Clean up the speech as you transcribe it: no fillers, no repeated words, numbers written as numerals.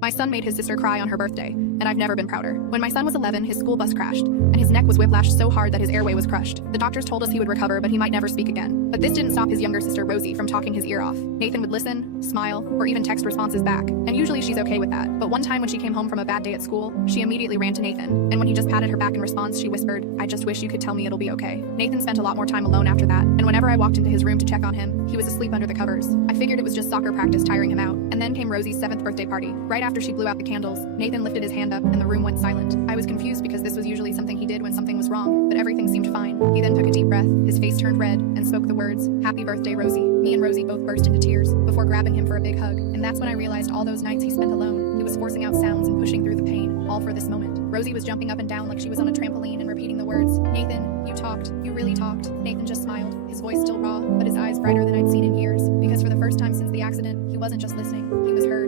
My son made his sister cry on her birthday, and I've never been prouder. When my son was 11, his school bus crashed, and his neck was whiplashed so hard that his airway was crushed. The doctors told us he would recover, but he might never speak again. But this didn't stop his younger sister Rosie from talking his ear off. Nathan would listen, smile, or even text responses back, and usually she's okay with that. But one time when she came home from a bad day at school, she immediately ran to Nathan, and when he just patted her back in response, she whispered, "I just wish you could tell me it'll be okay." Nathan spent a lot more time alone after that, and whenever I walked into his room to check on him, he was asleep under the covers. I figured it was just soccer practice tiring him out. And then came Rosie's 7th birthday party. Right after she blew out the candles, Nathan lifted his hand up and the room went silent. I was confused because this was usually something he did when something was wrong, but everything seemed fine. He then took a deep breath, his face turned red, and spoke the words, "Happy birthday, Rosie." Me and Rosie both burst into tears before grabbing him for a big hug. And that's when I realized all those nights he spent alone, he was forcing out sounds and pushing through the pain, all for this moment. Rosie was jumping up and down like she was on a trampoline and repeating the words, "Nathan, you talked. You really talked." Nathan just smiled, his voice still raw, but his eyes brighter than I'd seen in years, because for the first time since the accident, he wasn't just listening, he was heard.